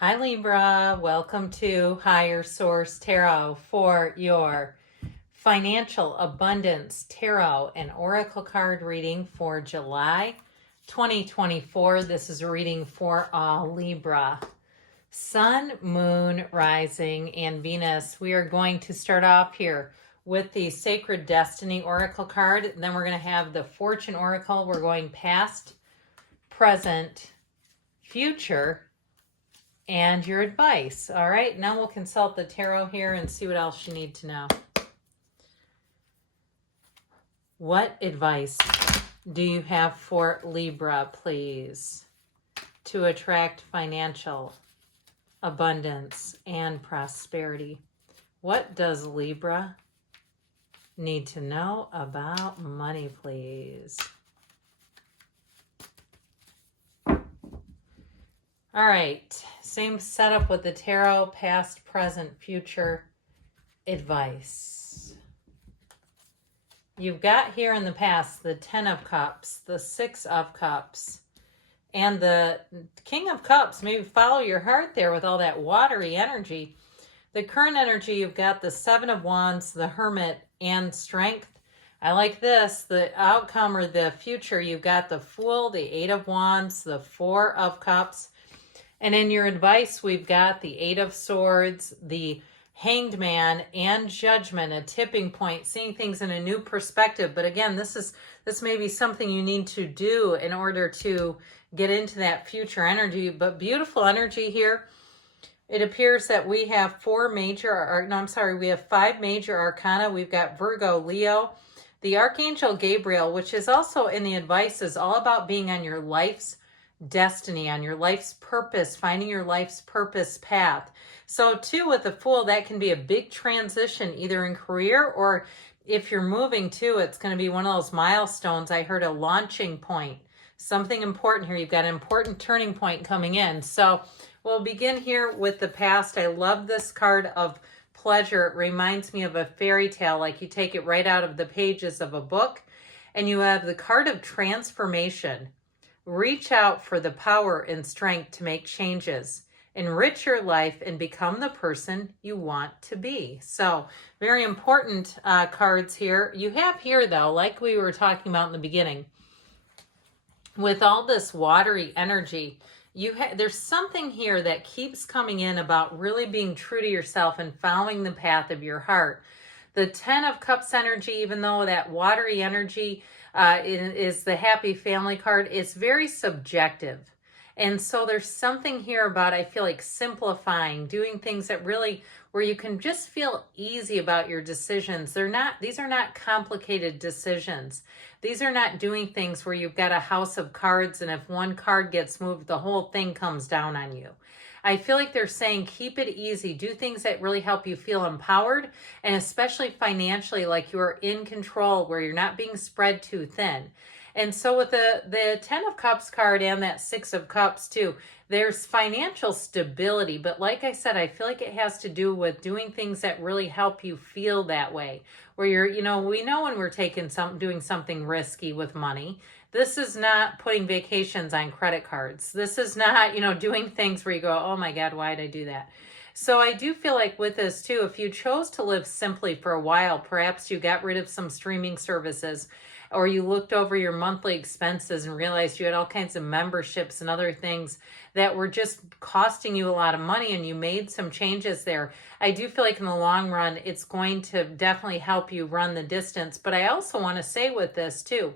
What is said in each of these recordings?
Hi Libra, welcome to Higher Source Tarot for your financial abundance tarot and oracle card reading for July 2024. This is a reading for all Libra. Sun, Moon, Rising, and Venus. We are going to start off here with the Sacred Destiny Oracle card. Then we're going to have the Fortune Oracle. We're going past, present, future, and your advice. All right, now we'll consult the tarot here and see what else you need to know. What advice do you have for Libra, please, to attract financial abundance and prosperity? What does Libra need to know about money, please? All right, same setup with the tarot, past, present, future advice. You've got here in the past the 10 of Cups, the 6 of Cups, and the King of Cups. Maybe follow your heart there with all that watery energy. The current energy, you've got the 7 of Wands, the Hermit, and Strength. I like this, the outcome or the future, you've got the Fool, the 8 of Wands, the 4 of Cups. And in your advice, we've got the 8 of Swords, the Hanged Man, and Judgment, a tipping point, seeing things in a new perspective. But again, this may be something you need to do in order to get into that future energy. But beautiful energy here. It appears that we have we have 5 major arcana. We've got Virgo, Leo, the Archangel Gabriel, which is also in the advice, is all about being on your life's destiny, on your life's purpose, finding your life's purpose path. So too, with the Fool, that can be a big transition, either in career or if you're moving too, it's going to be one of those milestones. I heard a launching point, something important here. You've got an important turning point coming in. So we'll begin here with the past. I love this card of pleasure. It reminds me of a fairy tale, like you take it right out of the pages of a book. And you have the card of transformation. Reach out for the power and strength to make changes. Enrich your life and become the person you want to be. So very important cards here. You have here, though, like we were talking about in the beginning, with all this watery energy, there's something here that keeps coming in about really being true to yourself and following the path of your heart. The 10 of Cups energy, even though that watery energy is the happy family card, it's very subjective. And so there's something here about, I feel like, simplifying, doing things that really, where you can just feel easy about your decisions. These are not complicated decisions. These are not doing things where you've got a house of cards and if one card gets moved, the whole thing comes down on you. I feel like they're saying keep it easy, do things that really help you feel empowered, and especially financially, like you're in control, where you're not being spread too thin. And so with the 10 of Cups card and that 6 of Cups too, there's financial stability. But like I said, I feel like it has to do with doing things that really help you feel that way. Where we know when we're doing something risky with money. This is not putting vacations on credit cards. This is not, doing things where you go, oh my God, why did I do that? So I do feel like with this too, if you chose to live simply for a while, perhaps you got rid of some streaming services, or you looked over your monthly expenses and realized you had all kinds of memberships and other things that were just costing you a lot of money, and you made some changes there. I do feel like in the long run, it's going to definitely help you run the distance. But I also want to say with this too,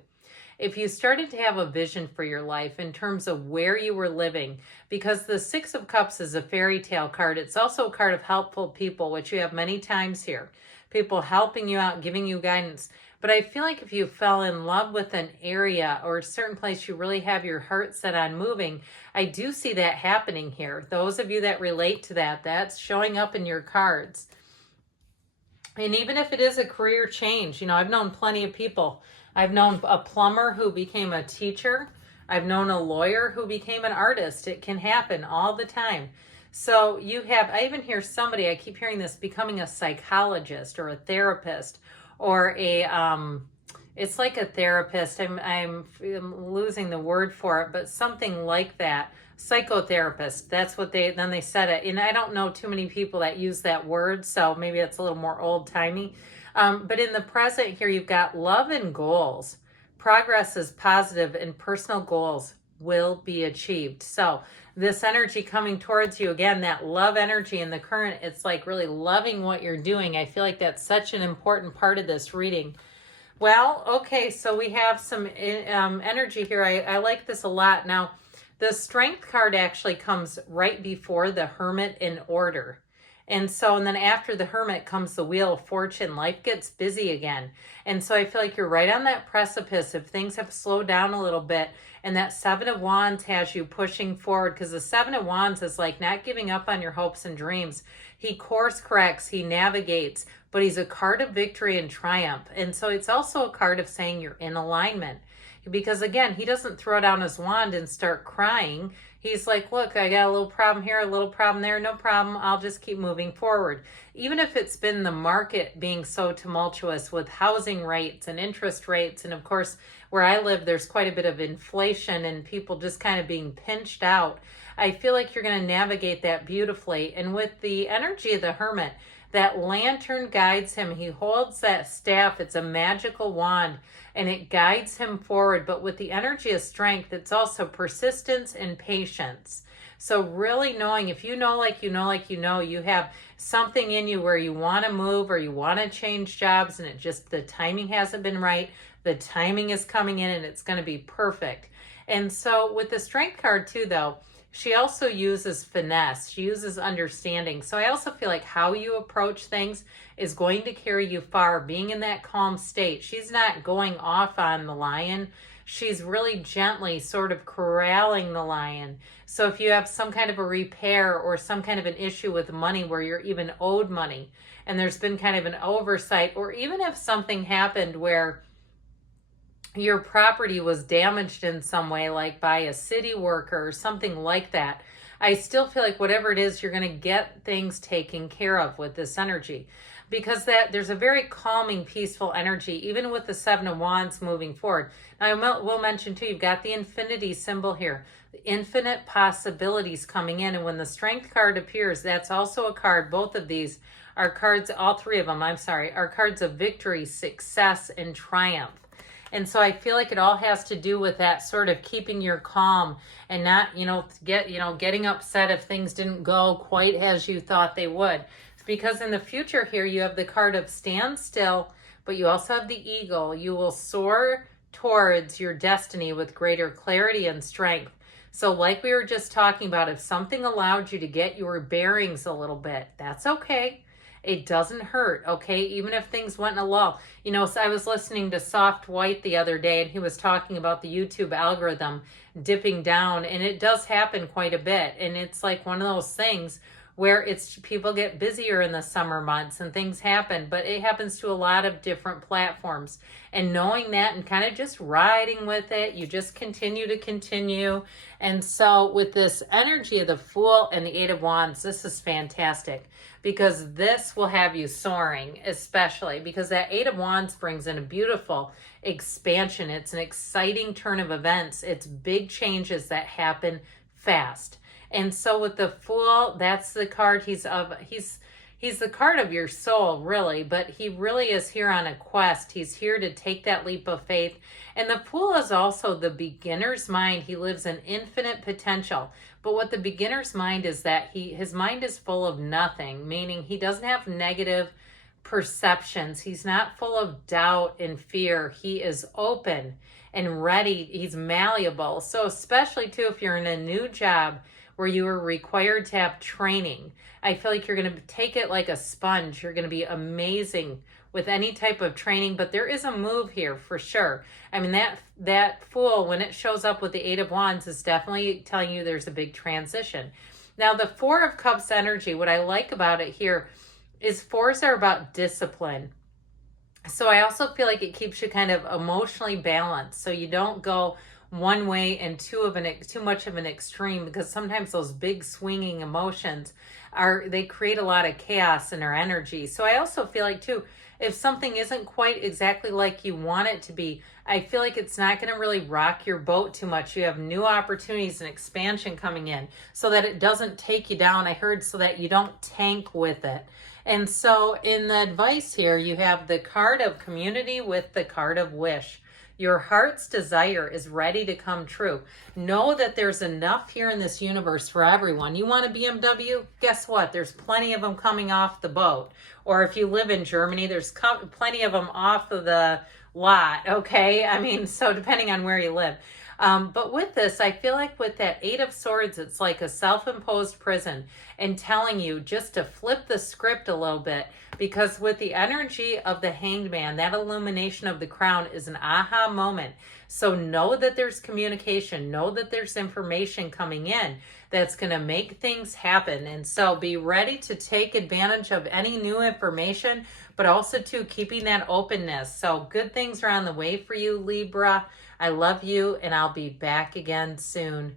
if you started to have a vision for your life in terms of where you were living, because the 6 of Cups is a fairy tale card, it's also a card of helpful people, which you have many times here. People helping you out, giving you guidance. But I feel like if you fell in love with an area or a certain place you really have your heart set on moving, I do see that happening here. Those of you that relate to that, that's showing up in your cards. And even if it is a career change, I've known plenty of people. I've known a plumber who became a teacher. I've known a lawyer who became an artist. It can happen all the time. So I even hear somebody, I keep hearing this, becoming a psychologist or a therapist or it's like a therapist. I'm losing the word for it, but something like that. psychotherapist. That's what they said it. And I don't know too many people that use that word, so maybe it's a little more old-timey. But in the present here, you've got love and goals. Progress is positive and personal goals will be achieved. So this energy coming towards you, again, that love energy in the current, it's like really loving what you're doing. I feel like that's such an important part of this reading. Well, okay, so we have some energy here. I like this a lot. Now, the Strength card actually comes right before the Hermit in order. And then after the Hermit comes the Wheel of Fortune. Life gets busy again. And so I feel like you're right on that precipice. If things have slowed down a little bit, and that Seven of Wands has you pushing forward, because the Seven of Wands is like not giving up on your hopes and dreams. He course corrects, he navigates, but he's a card of victory and triumph. And so it's also a card of saying you're in alignment. Because again, he doesn't throw down his wand and start crying. He's like, look, I got a little problem here, a little problem there, no problem. I'll just keep moving forward. Even if it's been the market being so tumultuous with housing rates and interest rates. And of course, where I live, there's quite a bit of inflation and people just kind of being pinched out. I feel like you're going to navigate that beautifully. And with the energy of the Hermit, that lantern guides him. He holds that staff. It's a magical wand and it guides him forward. But with the energy of Strength, it's also persistence and patience. So really knowing, if you know, like you know, like you know, you have something in you where you want to move or you want to change jobs and it just, the timing hasn't been right. The timing is coming in and it's going to be perfect. And so with the Strength card too, though, she also uses finesse. She uses understanding. So I also feel like how you approach things is going to carry you far. Being in that calm state, she's not going off on the lion. She's really gently sort of corralling the lion. So if you have some kind of a repair or some kind of an issue with money where you're even owed money and there's been kind of an oversight, or even if something happened where your property was damaged in some way, like by a city worker or something like that, I still feel like whatever it is, you're going to get things taken care of with this energy. Because there's a very calming, peaceful energy, even with the Seven of Wands moving forward. Now, I will mention too, you've got the infinity symbol here. The infinite possibilities coming in. And when the Strength card appears, that's also a card. Both of these are cards, all three of them, are cards of victory, success, and triumph. And so I feel like it all has to do with that sort of keeping your calm and not, getting upset if things didn't go quite as you thought they would. Because in the future here, you have the card of stand still, but you also have the eagle. You will soar towards your destiny with greater clarity and strength. So like we were just talking about, if something allowed you to get your bearings a little bit, that's okay. It doesn't hurt, okay? Even if things went in a lull. So I was listening to Soft White the other day, and he was talking about the YouTube algorithm dipping down, and it does happen quite a bit. And it's like one of those things where people get busier in the summer months and things happen, but it happens to a lot of different platforms. And knowing that and kind of just riding with it, you just continue to continue. And so with this energy of the Fool and the Eight of Wands, this is fantastic because this will have you soaring, especially because that Eight of Wands brings in a beautiful expansion. It's an exciting turn of events. It's big changes that happen fast. And so with the Fool, that's the card. He's the card of your soul, really, but he really is here on a quest. He's here to take that leap of faith. And the Fool is also the beginner's mind. He lives in infinite potential. But what the beginner's mind is that his mind is full of nothing, meaning he doesn't have negative perceptions. He's not full of doubt and fear. He is open and ready. He's malleable. So especially too, if you're in a new job where you are required to have training, I feel like you're going to take it like a sponge. You're going to be amazing with any type of training, but there is a move here for sure. I mean, that Fool, when it shows up with the Eight of Wands, is definitely telling you there's a big transition. Now, the Four of Cups energy, what I like about it here is fours are about discipline. So I also feel like it keeps you kind of emotionally balanced, so you don't go one way and too much of an extreme, because sometimes those big swinging emotions they create a lot of chaos in our energy. So I also feel like too, if something isn't quite exactly like you want it to be, I feel like it's not going to really rock your boat too much. You have new opportunities and expansion coming in so that it doesn't take you down. I heard so that you don't tank with it. And so in the advice here, you have the card of community with the card of wish. Your heart's desire is ready to come true. Know that there's enough here in this universe for everyone. You want a BMW? Guess what? There's plenty of them coming off the boat. Or if you live in Germany, there's plenty of them off of the lot, okay? I mean, so depending on where you live. But with this, I feel like with that Eight of Swords, it's like a self-imposed prison and telling you just to flip the script a little bit, because with the energy of the Hanged Man, that illumination of the crown is an aha moment. So know that there's communication, know that there's information coming in that's going to make things happen. And so be ready to take advantage of any new information, but also to keeping that openness. So good things are on the way for you, Libra. I love you, and I'll be back again soon.